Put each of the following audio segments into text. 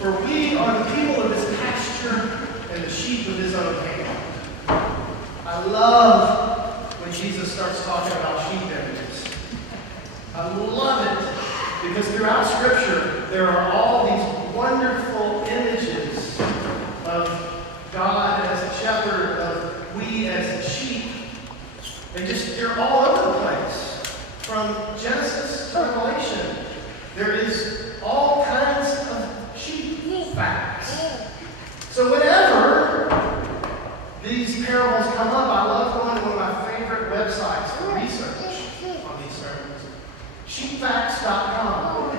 For we are the people of his pasture and the sheep of his own hand. I love when Jesus starts talking about sheep images. I love it because throughout Scripture there are all these wonderful images of God as a shepherd, of we as sheep. They're all over the place. From Genesis to Revelation, there is all kinds of sheep facts. So whenever these parables come up, I love going to one of my favorite websites for research on these sermons. Sheepfacts.com.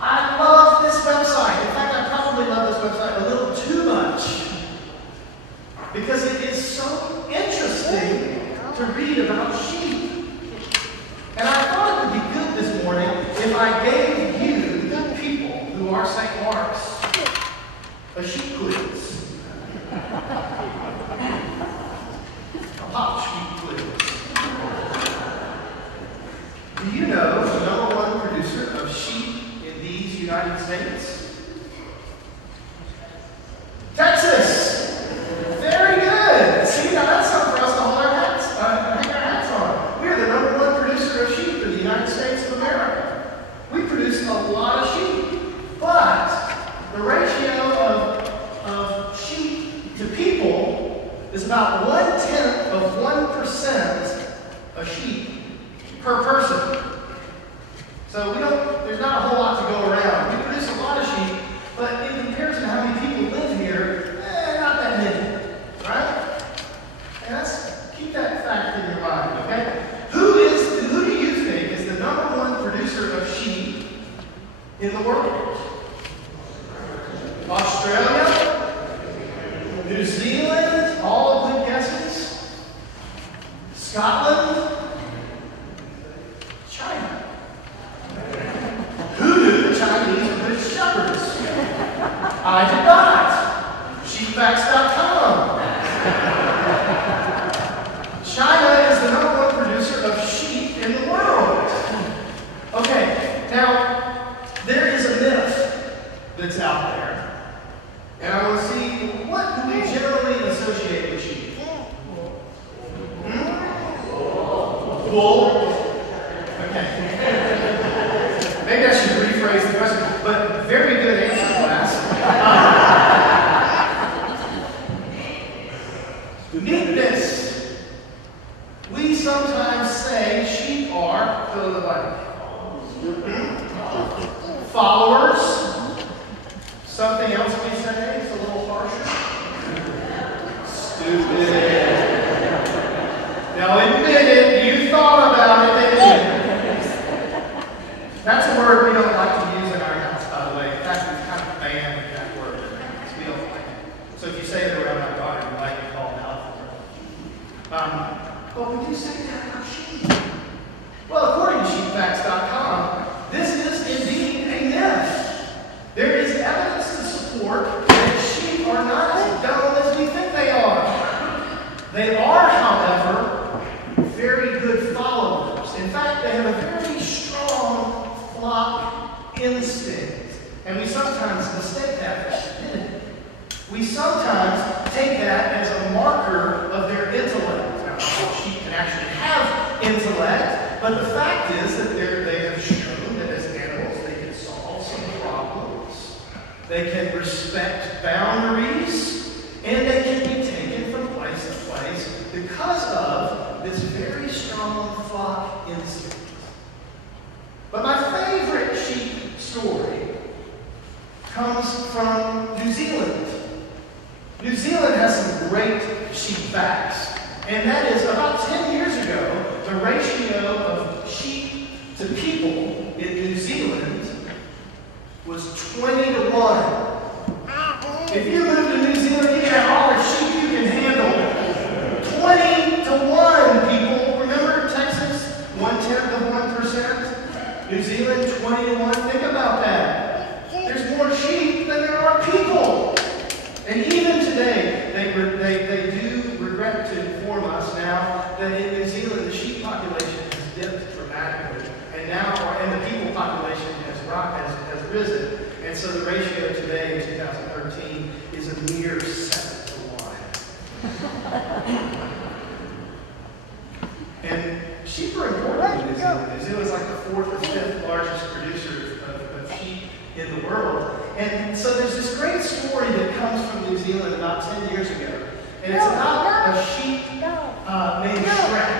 I love this website. In fact, I probably love this website a little too much because it is so interesting to read about sheep. And I thought it would be good this morning if I gave you, the people who are St. Mark's, a sheep quiz. A pop sheep quiz. Do you know the number one producer of sheep in these United States? Texas! Very good! See, now that's something for us to hold our hats, hang our hats on. We're the number one producer of sheep in the United States of America. We produce a lot of sheep, but the ratio of sheep to people is about 1/10 of 1% of sheep per person. So there's not a whole lot to go around. We produce a lot of sheep, but in comparison to how many people live here, not that many, right? And keep that fact in your mind, okay? Who do you think is the number one producer of sheep in the world? Australia? New Zealand? All good guesses? Scotland? China. Who knew the Chinese were good shepherds? I did not. Sheepfacts.com. China is the number one producer of sheep in the world. Okay, now there is a myth that's out there, and I want to see what do we generally associate with sheep? Wool. Okay. Maybe I should rephrase the question, but very good answer, class. Meet this. We sometimes say sheep are fill in the blank. Followers. Something else we say is a little harsher. Stupid. Now admit it, you thought about it, didn't you? That's a word we don't like to use in our house, by the way. In fact, we've kind of banned that word. We don't like it. So if you say it around my daughter, you might get called out. But we do say that about sheep. Well, according to sheepfacts.com, this is indeed a myth. There is evidence to support that sheep are not as dumb as we think they are. They are, however, very good followers. In fact, they have a very strong flock instinct. And we sometimes mistake that for stupidity. We sometimes take that as a marker of their intellect. Now, sheep can actually have intellect, but the fact is that they have shown that as animals they can solve some problems. They can respect boundaries, and they can be taken from place to place because of this very strong flock instinct. But my favorite sheep story comes from New Zealand. New Zealand has some great sheep facts. And that is, about 10 years ago, the ratio of sheep to people in New Zealand was 20-1. If you move to New Zealand, you can have all the sheep you can handle. 20-1, people. Remember Texas? 1/10 of 1%. New Zealand, 20-1. Think about that. There's more sheep than there are people. And even today, they do regret to inform us now that in New Zealand, the sheep population has dipped dramatically. And the people population has And so the ratio today in 2013 is a mere 7-to-1. And sheep are important in New Zealand. New Zealand is like the 4th or 5th largest producer of sheep in the world. And so there's this great story that comes from New Zealand about 10 years ago. And it's about a sheep named Shrek.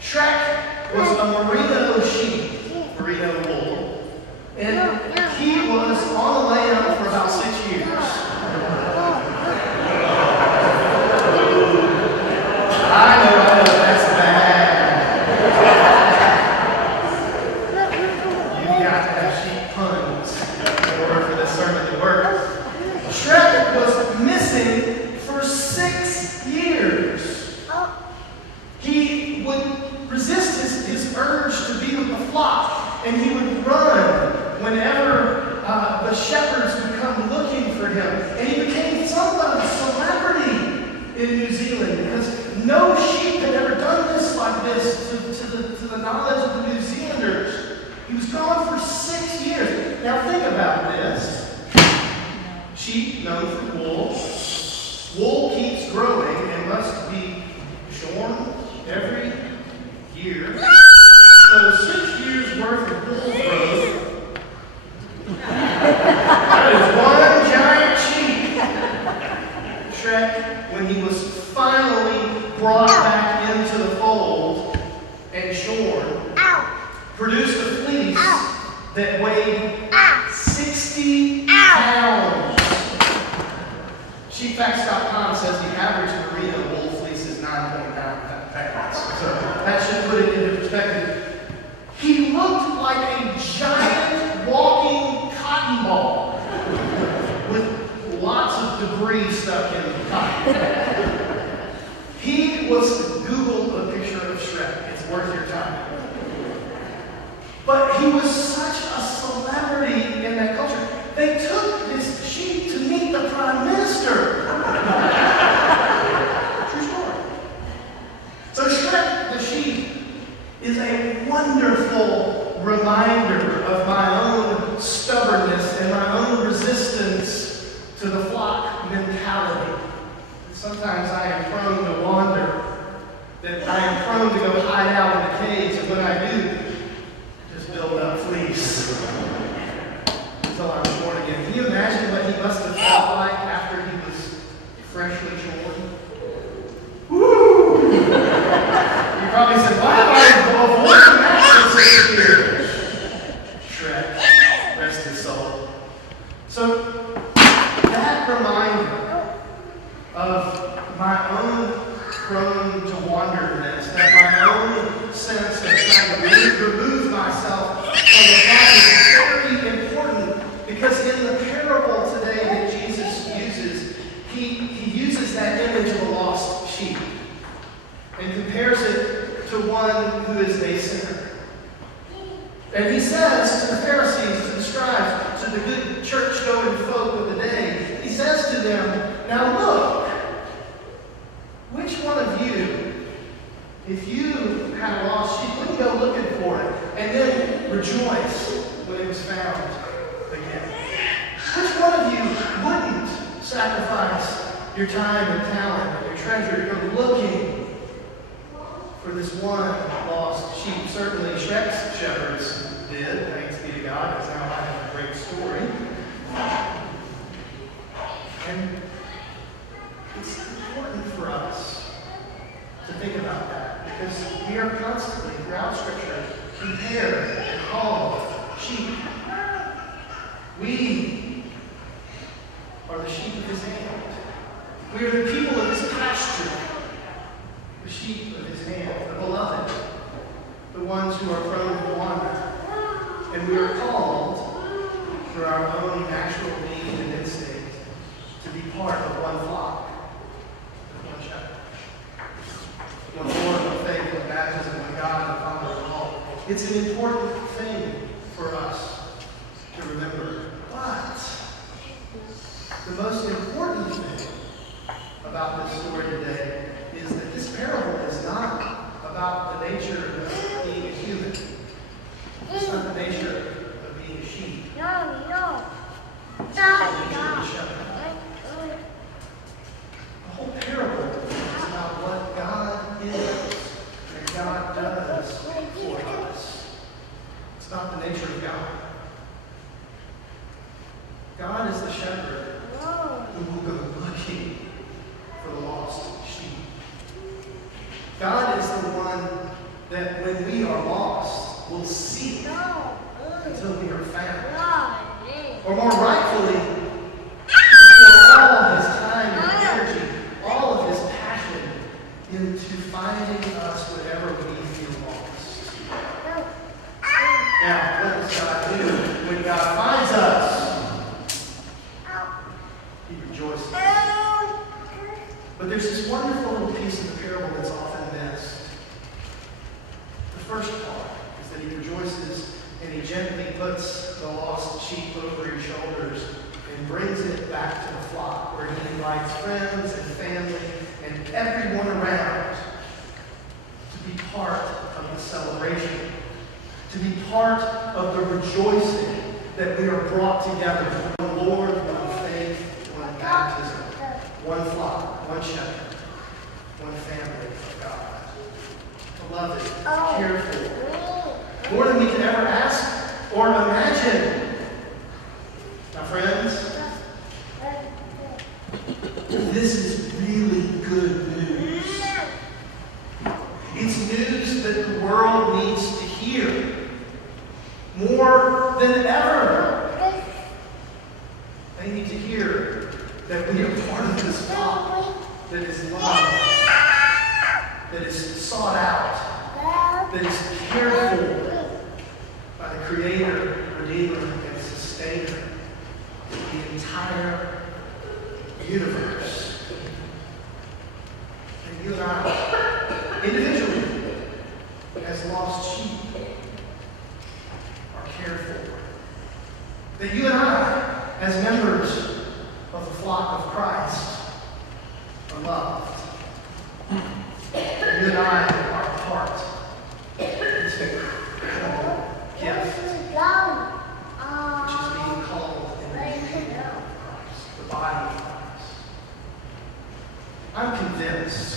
Shrek was a merino sheep, merino wool. And he was on the land for about 6 years. I know, that's bad. You've got to have sheep puns in order for this sermon to work. Shrek was missing for 6 years. He would resist his urge to be with the flock, and he would run whenever the shepherds would come looking for him. And he became somewhat of a celebrity in New Zealand because no sheep had ever done this like this to the knowledge of the New Zealanders. He was gone for 6 years. Now think about this. Sheep known for wool. Wool keeps growing and must be shorn every year. So 6 years worth of wool growth. That is one giant sheep. Shrek, when he was finally brought back into the fold and shorn, produced a fleece that weighed 60 pounds. Sheepfacts.com says the average merino wool fleece is 9.9 pounds. So that should put it into perspective. He looked like a giant walking cotton ball with lots of debris stuck in the cotton. He was, Google a picture of Shrek. It's worth your time. But he was such a celebrity in that culture. They took this sheep to meet the Prime Minister. True story. So Shrek the sheep is a wonderful reminder of my own stubbornness and my own resistance to the flock mentality. Sometimes I am prone to wander, that I am prone to go hide out in the caves, and when I do, just build up fleece until I'm shorn again. Can you imagine what he must have felt like after he was freshly shorn? Woo! You probably said, why have I avoided that for 6 years? Shrek, rest his soul. So, that reminder of my own prone to wanderness, that my own sense of trying to remove myself from the flock is very important, because in the parable today that Jesus uses, he uses that image of a lost sheep and compares it to one who is a sinner. And he says to the Pharisees, to the scribes, to the good church-going folk of the day, he says to them, now look, which one of you, if you had a lost sheep, wouldn't go looking for it and then rejoice when it was found again? Which one of you wouldn't sacrifice your time and talent and your treasure to go looking for this one lost sheep? Certainly Shrek's shepherds did, thanks be to God, because now I have a great story. And it's important for us to think about that, because we are constantly, throughout Scripture, compared and called sheep. We are the sheep of his hand. We are the people of his pasture, the sheep of his hand, the beloved, the ones who are prone to wander. And we are called, through our own natural need and instinct, to be part of one flock, one shepherd, one Lord of faith, one baptism, one God, and Father of all. It's an important thing for us to remember. But the most important thing about this story today is that this parable is not about the nature of being a human. It's not the nature of being a sheep. seek until we are found. Or more rightfully, pour all his time and energy, all of his passion into finding us whenever we feel lost. Now, what does God do when God finds us? He rejoices. But there's this wonderful little piece of the parable that's often missed. The first part is that he rejoices and he gently puts the lost sheep over his shoulders and brings it back to the flock, where he invites friends and family and everyone around to be part of the celebration, to be part of the rejoicing that we are brought together, one Lord, one faith, one baptism, one flock, one shepherd, one family of God. Beloved, cared for, more than we can ever ask or imagine. Now, friends, this is really good news. It's news that the world needs to hear more than ever. They need to hear that we are part of this flock that is loved, that is sought out, that is cared for by the Creator, Redeemer, and Sustainer of the entire universe. And you and I, individually, as lost sheep, are cared for. That you and I, as members of the flock of Christ, are loved. That you and I are part of this incredible gift, which is being called in the name of Christ, the body of Christ. I'm convinced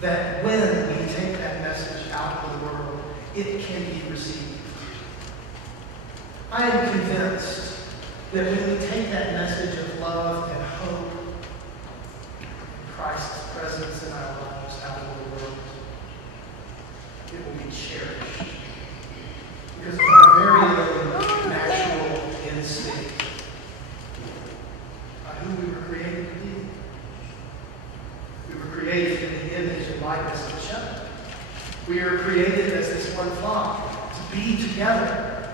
that when we take that message out in the world, it can be received. I am convinced that when we take that message of love and hope and Christ's presence in our lives out in the world, it will be cherished. Because of our very own natural instinct by who we were created to be. We were created in the image and likeness of the shepherd. We are created as this one flock to be together,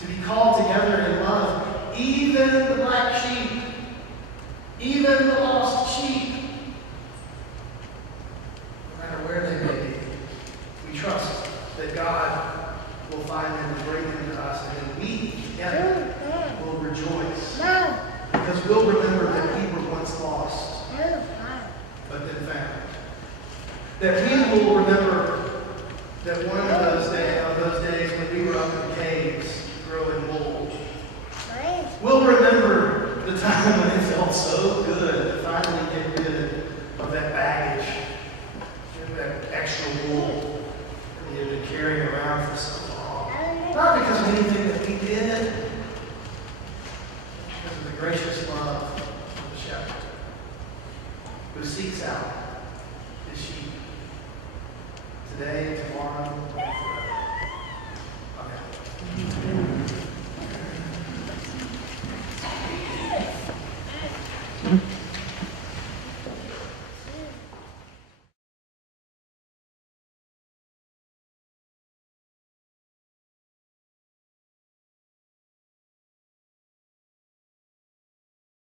to be called together in love. Even the black sheep, even the lost sheep, no matter where they may be, we trust that God will find them and bring them to us, and then we together will rejoice. Because we'll remember that we were once lost, but then found. That we will remember that one of those days when we were up in the caves growing mold. We'll remember the time when it felt so good to finally get rid of that baggage, that extra wool that we had been carrying around for so long. Not because of anything that we did, because of the gracious love of the shepherd who seeks out his sheep today and tomorrow.